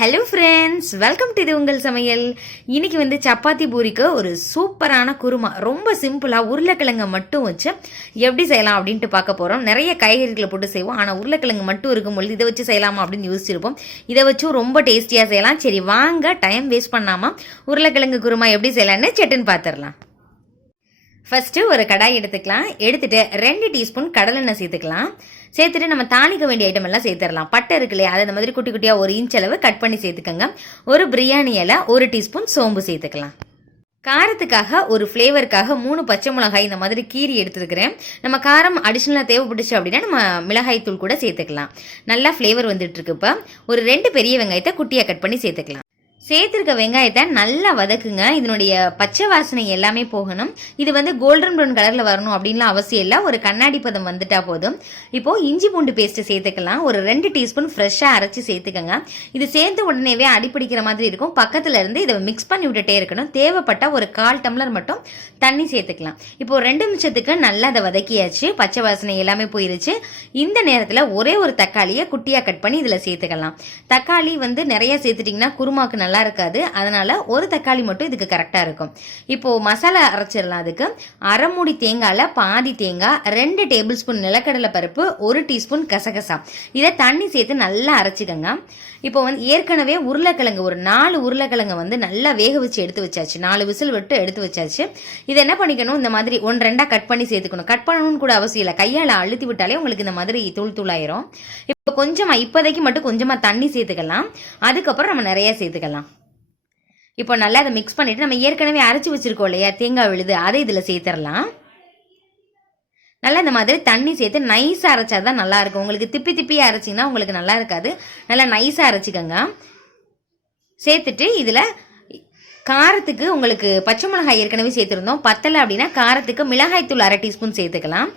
Hello friends, welcome to இது உங்கள் சமையல். இன்னைக்கு வந்து சப்பாத்தி பூரிக்கு ஒரு சூப்பரான குருமா, ரொம்ப சிம்பிளாக உருளைக்கிழங்கை மட்டும் வச்சு எப்படி செய்யலாம் அப்படின்ட்டு பார்க்க போகிறோம். நிறைய காய்கறிகளை போட்டு செய்வோம், ஆனால் உருளைக்கிழங்கு மட்டும் இருக்கும்பொழுது இதை வச்சு செய்யலாமா அப்படின்னு யோசிச்சிருப்போம். இதை வச்சும் ரொம்ப டேஸ்டியாக செய்யலாம். சரி வாங்க, டைம் வேஸ்ட் பண்ணாமல் உருளைக்கிழங்கு குருமா எப்படி செய்யலான்னு சட்டுன்னு பார்த்துடலாம். ஃபஸ்ட்டு ஒரு கடாய் எடுத்துக்கலாம். எடுத்துட்டு 2 டீஸ்பூன் கடலெண்ணெய் சேர்த்துக்கலாம். சேர்த்துட்டு நம்ம தாளிக்க வேண்டிய ஐட்டம் எல்லாம் சேர்த்துடலாம். பட்டை இருக்கு இல்லையா, அதை இந்த மாதிரி குட்டி குட்டியாக 1 இன்ச் அளவு கட் பண்ணி சேர்த்துக்கோங்க. ஒரு பிரியாணி இலை, 1 டீஸ்பூன் சோம்பு சேர்த்துக்கலாம். காரத்துக்காக ஒரு ஃப்ளேவருக்காக 3 பச்சை மிளகாய் இந்த மாதிரி கீரி எடுத்துருக்கிறேன். நம்ம காரம் அடிஷ்னலாக தேவைப்பட்டுச்சு அப்படின்னா நம்ம மிளகாய் தூள் கூட சேர்த்துக்கலாம். நல்லா ஃப்ளேவர் வந்துட்டு இருக்கு. இப்போ ஒரு 2 பெரிய வெங்காயத்தை குட்டியாக கட் பண்ணி சேர்த்துக்கலாம். சேர்த்துருக்க வெங்காயத்தை நல்லா வதக்குங்க. இதனுடைய பச்சை வாசனை எல்லாமே போகணும். இது வந்து கோல்டன் ப்ரௌன் கலரில் வரணும் அப்படின்லாம் அவசியம் இல்லை. ஒரு கண்ணாடி பதம் வந்துட்டா போதும். இப்போது இஞ்சி பூண்டு பேஸ்ட்டு சேர்த்துக்கலாம். ஒரு 2 டீஸ்பூன் ஃப்ரெஷ்ஷாக அரைச்சி சேர்த்துக்கங்க. இது சேர்த்து உடனேவே அடிப்பிடிக்கிற மாதிரி இருக்கும். பக்கத்தில் இருந்து இதை மிக்ஸ் பண்ணி விட்டுட்டே இருக்கணும். தேவைப்பட்ட ஒரு 1/4 டம்ளர் மட்டும் தண்ணி சேர்த்துக்கலாம். இப்போது 2 நிமிஷத்துக்கு நல்லா அதை வதக்கியாச்சு. பச்சை வாசனை எல்லாமே போயிருச்சு. இந்த நேரத்தில் ஒரே ஒரு தக்காளியை குட்டியாக கட் பண்ணி இதில் சேர்த்துக்கலாம். தக்காளி வந்து நிறைய சேர்த்துட்டிங்கன்னா குருமாக்கு நல்லா இருக்காது. அதனால ஒரு தக்காளி மட்டும் இதுக்கு கரெக்டா இருக்கும். இப்போ மசாலா அரைச்சிடலாம். அதுக்கு அரை மூடி தேங்காயில பாதி தேங்காய், 2 டேபிள் ஸ்பூன் நிலக்கடலை பருப்பு, 1 டீஸ்பூன் கசகசா, இதை தண்ணி சேர்த்து நல்லா அரைச்சிக்கங்க. இப்போ வந்து ஏற்கனவே உருளைக்கிழங்கு ஒரு 4 உருளைக்கிழங்கு வந்து நல்லா வேக வச்சு எடுத்து வச்சாச்சு. 4 விசில் விட்டு எடுத்து வச்சாச்சு. இதை என்ன பண்ணிக்கணும், இந்த மாதிரி 1-2 கட் பண்ணி சேர்த்துக்கணும். கட் பண்ணணும்னு கூட அவசியம் இல்லை, கையால் அழுத்தி விட்டாலே உங்களுக்கு இந்த மாதிரி தூள் தூளாயிரும். இப்போ கொஞ்சமாக இப்போதைக்கு மட்டும் கொஞ்சமாக தண்ணி சேர்த்துக்கலாம். அதுக்கப்புறம் நம்ம நிறைய சேர்த்துக்கலாம். இப்போ நல்லா அதை மிக்ஸ் பண்ணிவிட்டு நம்ம ஏற்கனவே அரைச்சி வச்சுருக்கோம் இல்லையா தேங்காய் விழுது, அதை இதில் சேர்த்துடலாம். நல்லா இந்த மாதிரி தண்ணி சேர்த்து நைஸாக அரைச்சா தான் நல்லாயிருக்கும். உங்களுக்கு திப்பி திப்பியாக அரைச்சிங்கன்னா உங்களுக்கு நல்லா இருக்காது. நல்லா நைஸாக அரைச்சிக்கோங்க. சேர்த்துட்டு இதில் காரத்துக்கு உங்களுக்கு பச்சை மிளகாய் ஏற்கனவே சேர்த்துருந்தோம். பத்தலை அப்படின்னா காரத்துக்கு மிளகாய் தூள் 1/2 டீஸ்பூன் சேர்த்துக்கலாம்.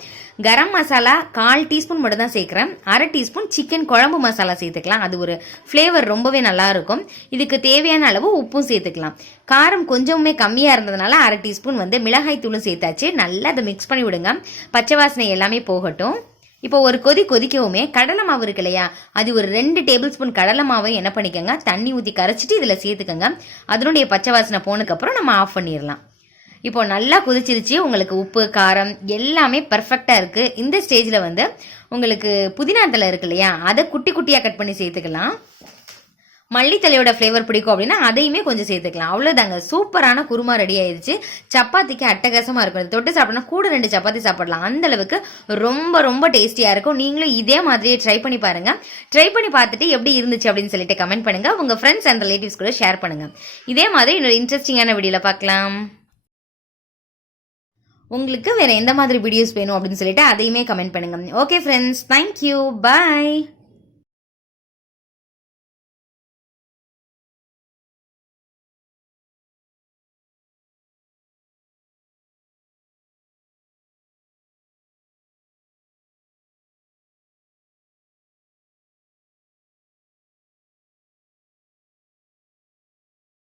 கரம் மசாலா 1/4 டீஸ்பூன் மட்டும் தான் சேர்க்குறேன். 1/2 டீஸ்பூன் சிக்கன் குழம்பு மசாலா சேர்த்துக்கலாம். அது ஒரு ஃப்ளேவர் ரொம்பவே நல்லா இருக்கும். இதுக்கு தேவையான அளவு உப்பும் சேர்த்துக்கலாம். காரம் கொஞ்சமே கம்மியாக இருந்ததுனால 1/2 டீஸ்பூன் வந்து மிளகாய் தூளும் சேர்த்தாச்சு. நல்லா அதை மிக்ஸ் பண்ணி விடுங்க. பச்சை வாசனை எல்லாமே போகட்டும். இப்போ ஒரு கொதிக்கவுமே கடலை மாவு இருக்கு இல்லையா, அது ஒரு 2 டேபிள் ஸ்பூன் கடலை மாவை என்ன பண்ணிக்கோங்க, தண்ணி ஊற்றி கரைச்சிட்டு இதில் சேர்த்துக்கோங்க. அதனுடைய பச்சை வாசனை போனதுக்கப்புறம் நம்ம ஆஃப் பண்ணிடலாம். இப்போ நல்லா கொதிச்சிருச்சு. உங்களுக்கு உப்பு காரம் எல்லாமே பர்ஃபெக்டாக இருக்குது. இந்த ஸ்டேஜில் வந்து உங்களுக்கு புதினா தழை இருக்கு இல்லையா, அதை குட்டி குட்டியாக கட் பண்ணி சேர்த்துக்கலாம். மல்லித்தலையோட ஃப்ளேவர் பிடிக்கும் அப்படின்னா அதையுமே கொஞ்சம் சேர்த்துக்கலாம். அவ்வளோதாங்க, சூப்பரான குருமா ரெடி ஆயிடுச்சு. சப்பாத்திக்கு அட்டகாசமாக இருக்கும். தொட்டு சாப்பிட்டோம்னா கூட 2 சப்பாத்தி சாப்பிடலாம். அந்த அளவுக்கு ரொம்ப ரொம்ப டேஸ்டியாக இருக்கும். நீங்களும் இதே மாதிரியே ட்ரை பண்ணி பாருங்க. ட்ரை பண்ணி பார்த்துட்டு எப்படி இருந்துச்சு அப்படின்னு சொல்லிட்டு கமெண்ட் பண்ணுங்க. உங்க ஃப்ரெண்ட்ஸ் அண்ட் ரிலேட்டிவ்ஸ் கூட ஷேர் பண்ணுங்க. இதே மாதிரி இன்னொரு இன்ட்ரெஸ்டிங்கான வீடியோவில் பார்க்கலாம். உங்களுக்கு வேற எந்த மாதிரி வீடியோஸ் வேணும் அப்படின்னு சொல்லிட்டு அதையுமே கமெண்ட் பண்ணுங்க. ஓகே ஃப்ரெண்ட்ஸ், தேங்க்யூ, பாய்.